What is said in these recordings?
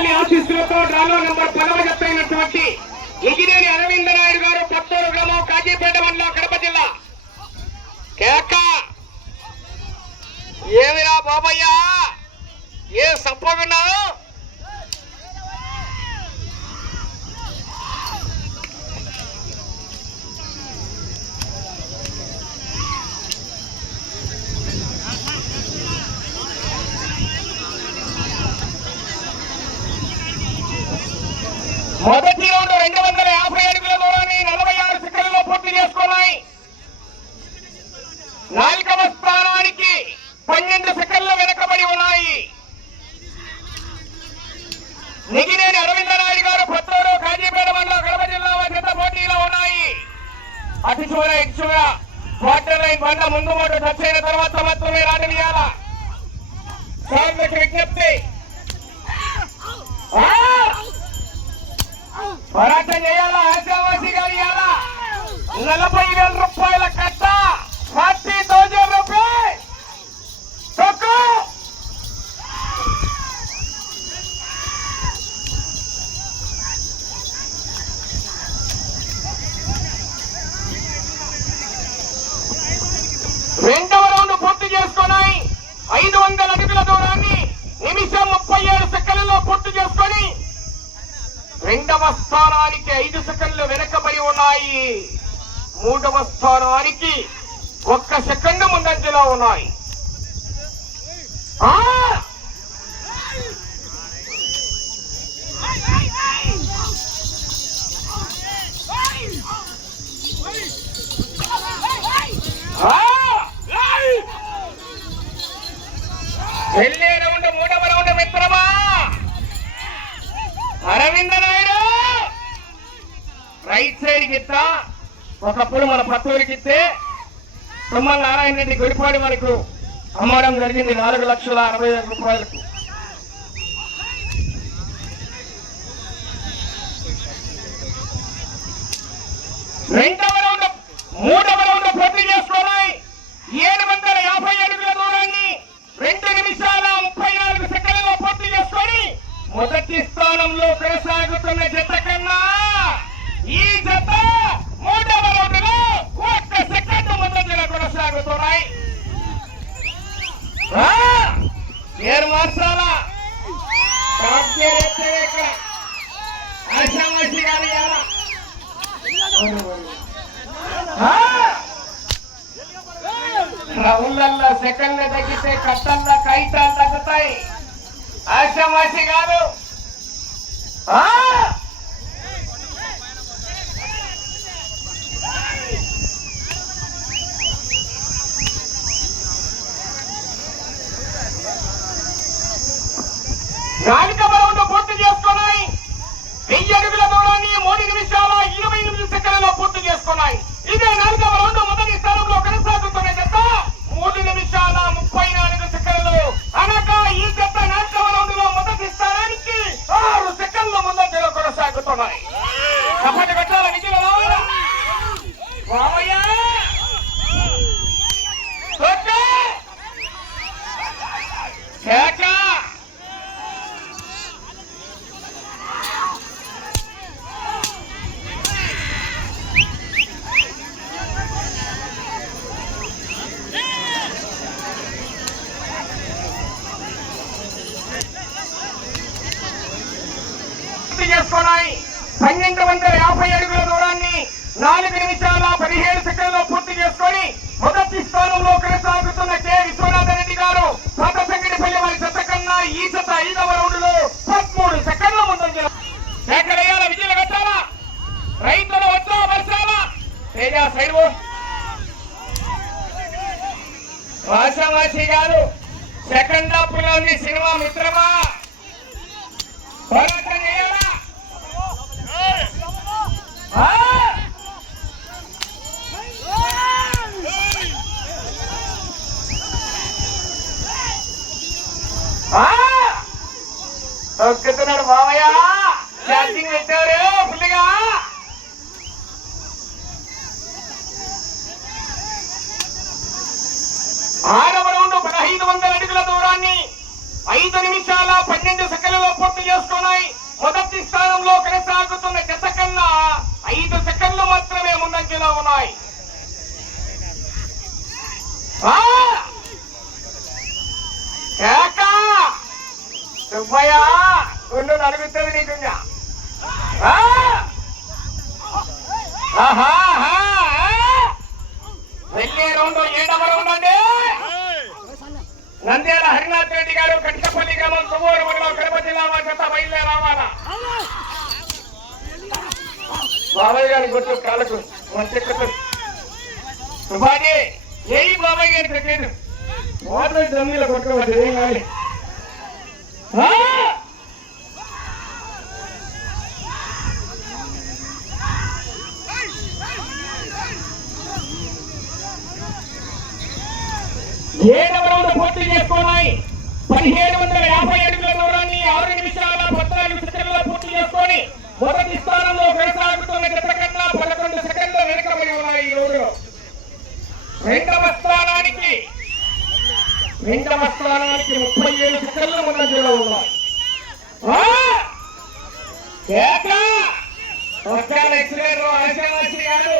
తల్లి ఆశీస్సులతో డ్రాలో నంబర్ 10వ జత అయినటువంటి ఎగిరేని అరవింద నాయుడు గారు కొత్తూరు గ్రామం కాజీపేట మండలం కడప జిల్లా. కేక ఏమిరా బాబయ్యా, ఏం సంపన్నావు? మొదటి రౌండ్ 250 అడుగుల దూరాన్ని 46 సెకండ్లలో పూర్తి చేసుకున్నాయి. 4వ స్థానానికి 12 సెకండ్లు వెనకబడి ఉన్నాయి. నిగినేని అరవింద నాయుడు గారు కొత్తూరు కాజీపేట మండలం కడప జిల్లా జత పోటీలో ఉన్నాయి. అటు చూడ ఇటు చూడ క్వార్టర్ లైన్ బండ ముందు మాట టచ్ అయిన తర్వాత మాత్రమే రాజనీయాల సార్లకు విజ్ఞప్తి. పోరాటం చేయాలా, ఆశావాసి గారు ఇవ్వాలా. 40,000 రూపాయల కట్ట, 40,000 రూపాయలు తొక్కు. రెండవ రౌండ్ పూర్తి చేసుకున్నాయి. 500 అడుగుల దూరాన్ని నిమిషం 37 సెకండ్లలో పూర్తి చేసుకొని రెండవ స్థానానికి 5 సెకండ్లు వెనకబడి ఉన్నాయి. 3వ స్థానానికి 1 సెకండ్ ముందంజలో ఉన్నాయి. వెళ్ళే రౌండ్ 3వ రౌండ్ మిత్రమా అరవింద నాయుడు రైట్ సైడ్ గిత్తా. ఒకప్పుడు మన పత్తూరికి ఇస్తే తుమ్మల నారాయణ రెడ్డి గుడిపాడి వరకు అమ్మడం జరిగింది 4,60,60,000 రూపాయలకు. రెండవ రౌండ్ 3వ రౌండ్ పూర్తి చేసుకున్నాయి. 750 అడుగుల దూరాన్ని 2 నిమిషాల 34 సెకండ్లలో పూర్తి చేసుకొని మొదటి స్థానంలో కొనసాగుతున్న జత కన్నా ఈ జత 3వ రౌండ్లో 1 సెకండ్ ముందంజలో కొనసాగుతున్నాయి. ఏరు మార్చాల ఆశావాసి గారు రౌండ్లలో సెకండ్లు తగ్గితే కట్టల్లో కైతాలు తగ్గుతాయి. ఆశావాసి గారు నాలుగవ రౌండ్ పూర్తి చేసుకున్నాయి. 1000 అడుగుల దూరాన్ని 3 నిమిషాల 28 సెకండ్లలో పూర్తి చేసుకున్నాయి. ఇదే 4వ రౌండ్ మొదటి స్థానంలో కొనసాగుతున్న జత 3 నిమిషాల 34 సెకండ్లు. అనగా ఈ జత 4వ రౌండ్ లో మొదటి స్థానానికి 6 సెకండ్ల ముందంజలో కొనసాగుతున్నాయి. కపటి కట్టాల విజయ చేసుకున్నాయి. 1250 అడుగుల దూరాన్ని 4 నిమిషాల 17 సెకండ్లలో పూర్తి చేసుకొని మొదటి స్థానంలో కొనసాగుతున్న కె విశ్వనాథ రెడ్డి గారు పాత సంగడిపల్లి వారి జత కన్నా ఈ జత 5వ రౌండ్ లో 13 సెకండ్ల ముందంజలో. ఎక్కడయ్యాల విజయలు కట్టాలా, రైతులు వచ్చా వర్షాల తేజ సైడ్ వాసావాసి గారు సెకండ్ హాఫ్ లో ఉంది. సినిమా మిత్రమా పోరాటం చేయాలా. తొక్కుతున్నాడు బావయ్య, ఛార్జింగ్ పెట్టారు ఫుల్గా. ఆరవ రౌండ్ 1500 అడుగుల దూరాన్ని 5 నిమిషాల 12 సెకండ్లలో పూర్తి చేసుకున్నాయి. స్థానంలో కొనసాగుతున్న జత కన్నా 5 సెకండ్లు మాత్రమే ముందంజలో ఉన్నాయి. సుబ్బయ్య గుండు నలుగుతుంది నీకుంగా. వెళ్ళే రౌండ్ 7వ రౌండ్ అండి. నంద్యాల హరినాథ్ రెడ్డి గారు కట్టపల్లి గ్రామం సుమూరు మండలం కడప జిల్లా జత బయలుదేరావాలా. బాబాయ్ గారి గుర్తు కాలకు మంచెక్కుతు సుభాజీ ఏ బాబాయ్ గారి పెట్టలేదు వాటర్ జమ్మీలో కొట్టుకోవచ్చు ఏం కాదు. ఏడవ రౌండ్ పూర్తి చేసుకున్నాయి. 1750 అడుగుల దూరాన్ని 6 నిమిషాల 14 సెకండ్లలో పూర్తి చేసుకొని మొదటి స్థానంలో కొనసాగుతున్న జత కన్నా 11 సెకండ్లు వెనుకబడి ఉన్నాయి. ఈ రోజు రెండవ స్థానానికి 37 సెకండ్లు ముందంజలో ఉన్నాయి. ఆశావాసి గారు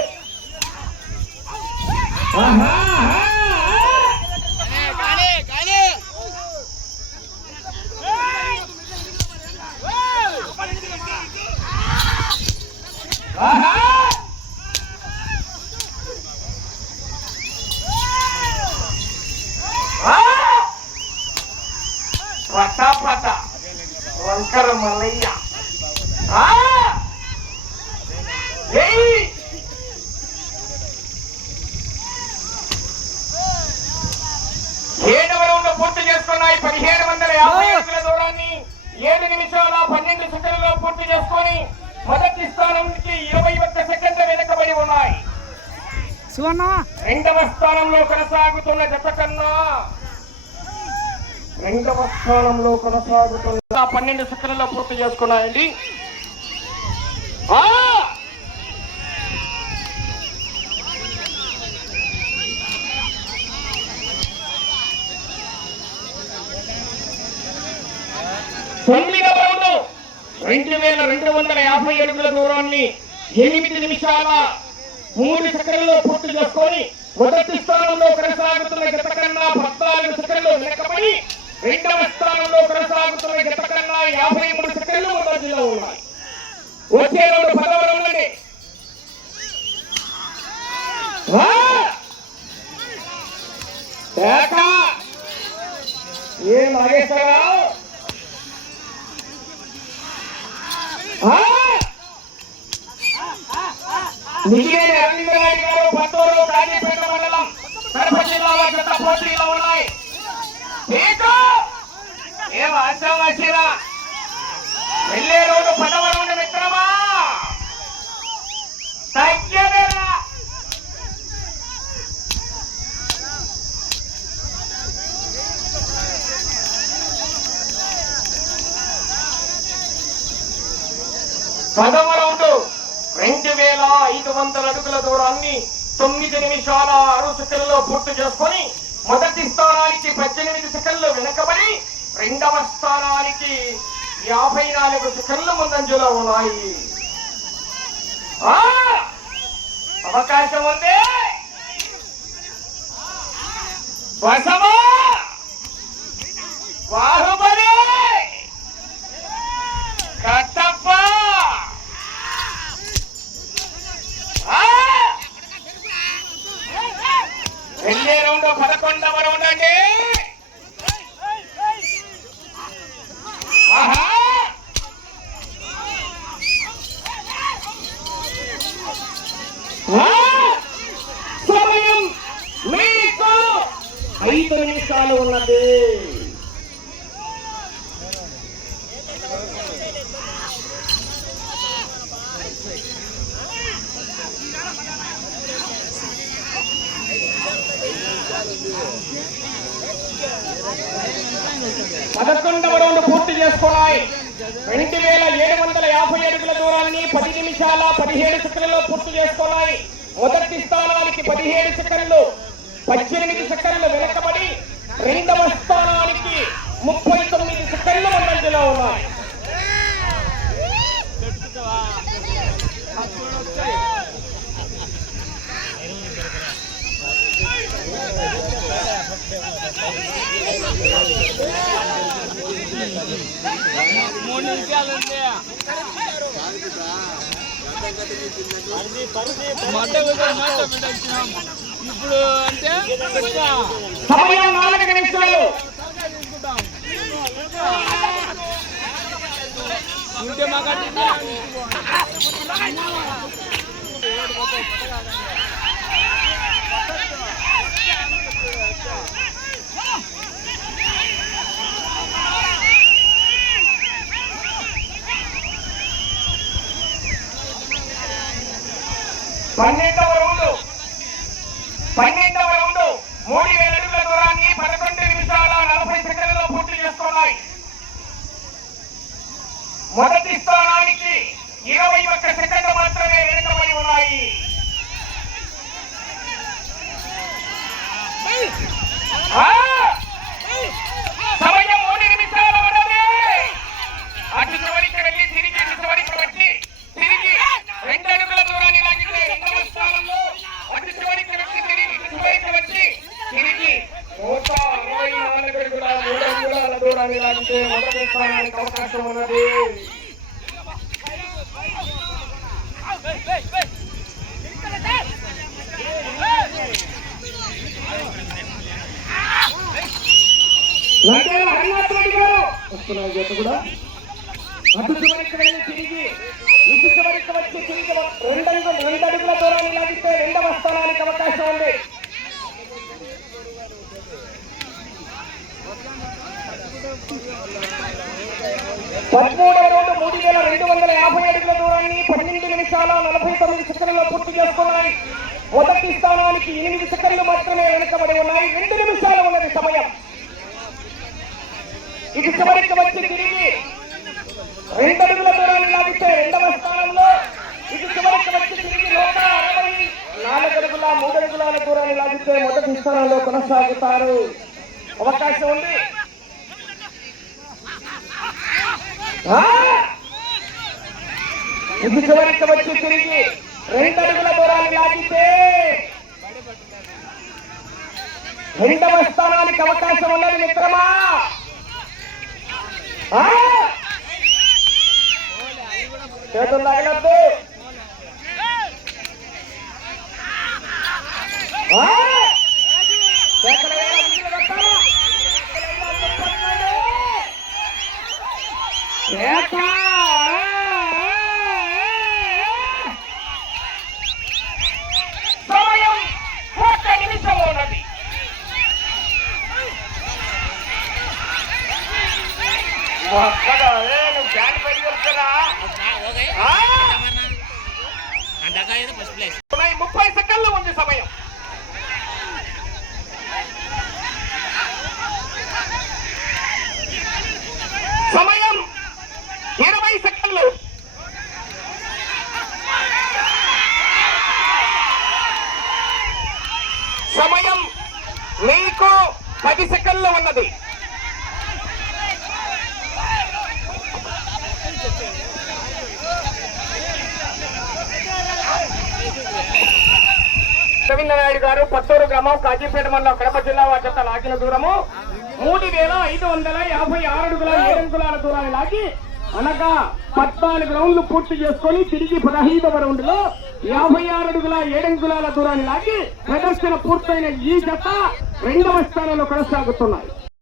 పట వంకర మల్లయ్య ఏడవ రౌండ్ పూర్తి చేసుకున్నాయి. 1750 అడుగుల దూరాన్ని 7 నిమిషాల 12 సెకండ్లలో పూర్తి చేసుకొని మొదటి స్థానానికి 21 సెకండ్లు వెనుకబడి ఉన్నాయి. రెండవ స్థానంలో కొనసాగుతున్న జత కన్నా 12 సెకండ్లలో పూర్తి చేసుకున్నాయండి. తొమ్మిదవ రౌండ్ 2250 అడుగుల దూరాన్ని 8 నిమిషాల 3 సెకండ్లలో పూర్తి చేసుకొని మొదటి స్థానంలో కొనసాగుతున్న జత కన్నా 14 సెకండ్లు వెనకబడి రెండవ స్థానంలో కొనసాగుతున్న జత కన్నా 53 సెకండ్లు ముందంజలో ఉన్నాయి. వచ్చే రౌండ్ 10వ రౌండ్ అండి. ఏ నాగేశ్వరరావు నిజమైన రవీంద్రనాథ్ గారు పత్తూరు కాజీపేట మండలం కడప జిల్లా జత పోటీలో ఉన్నాయి. ఏం ఆశావాసిరా వెళ్ళే రోజు 10వ రౌండ్ మిత్రమా తగ్గేదేరా. పదవ రౌండ్ 2500 అడుగుల దూరాన్ని 9 నిమిషాల 6 సెకండ్లలో పూర్తి చేసుకొని మొదటి స్థానానికి 18 సెకండ్లు వెనకబడి రెండవ స్థానానికి 54 సెకండ్లు ముందంజలో ఉన్నాయి. అవకాశం ఉంది. బసవా బాహుబలి కట్టప్ప వెళ్ళే రౌండ్ 11వ రౌండ్ అండి. సమయం మీకు 5 నిమిషాలు ఉన్నది. పదకొండవ రౌండ్ పూర్తి చేసుకున్నాయి. 2750 అడుగుల దూరాన్ని 10 నిమిషాల 17 సెకండ్లలో పూర్తి చేసుకున్నాయి. మొదటి స్థానానికి 17 సెకండ్లు 18 సెకండ్లు వెనకబడి రెండవ స్థానానికి 39 సెకండ్లు ముందంజలో ఉన్నాయి. ఇప్పుడు అంటే సమయం 4 నిమిషాలు ఉంటే మాకు పన్నెండవ రౌండ్ 3000 అడుగుల దూరాన్ని 11 నిమిషాల 40 సెకండ్లలో పూర్తి చేసుకున్నాయి. మొదటి స్థానానికి 21 సెకండ్లు మాత్రమే వెనుకబడి ఉన్నాయి. సమయం 3 నిమిషాలు ఉన్నది. అటు చివరికి వెళ్ళి తిరిగి ఇటు చివరికి వచ్చి తిరిగి 2 అడుగుల దూరాన్ని లాగితే రెండవ స్థానంలో, అటు చివరికి వెళ్ళి తిరిగి ఇటు చివరికి వచ్చి తిరిగి 164 అడుగుల 3 అంగుళాల దూరాన్ని లాగితే మొదటి స్థానానికి అవకాశం ఉన్నది. వస్తున్నారు జత కూడా. అటు చివరికి వెళ్ళి తిరిగి ఇటు చివరికి వచ్చి తిరిగి 2 అడుగుల దూరాన్ని లాగితే రెండవ స్థానానికి అవకాశం ఉంది. పదమూడవ రౌండ్ 3250 అడుగుల దూరాన్ని 12 నిమిషాల 49 సెకండ్లలో పూర్తి చేసుకున్నాయి. మొదటి స్థానానికి 8 సెకండ్లు మాత్రమే వెనుకబడి ఉన్నాయి. 2 నిమిషాలు ఉన్నది సమయం. ఇటు చివరికి వచ్చి తిరిగి 2 అడుగుల దూరాన్ని లాగితే రెండవ స్థానంలో, ఇటు చివరికి వచ్చి తిరిగి 164 అడుగుల 3 అడుగుల దూరాన్ని లాగితే మొదటి స్థానంలో కొనసాగుతారు. అవకాశం ఉంది. ఇటు చివరికి వచ్చి తిరిగి 2 అడుగుల దూరాన్ని లాగితే రెండవ స్థానానికి అవకాశం ఉన్నది మిత్రమా. చేతులు తగలద్దు. సమయం 1 నిమిషం ఉన్నది. నువ్వు బ్యాన్ పెరిగి వస్తున్నా 30 సెకండ్లు ఉంది సమయం. సమయం 20 సెకండ్లు. సమయం మీకు 10 సెకండ్లు ఉన్నది. రవీంద్రనాయుడు గారు పత్తూరు గ్రామం కాజీపేట మండలం కడప జిల్లా వారి జత లాగిన దూరము 3556 అడుగుల 7 అంగుళాల దూరాన్ని లాగి అనగా 14 రౌండ్లు పూర్తి చేసుకొని తిరిగి 15వ రౌండ్ లో 56 అడుగుల 7 అంగుళాల దూరాన్ని లాగి ప్రదర్శన పూర్తయిన ఈ జత రెండవ స్థానంలో కొనసాగుతున్నాయి.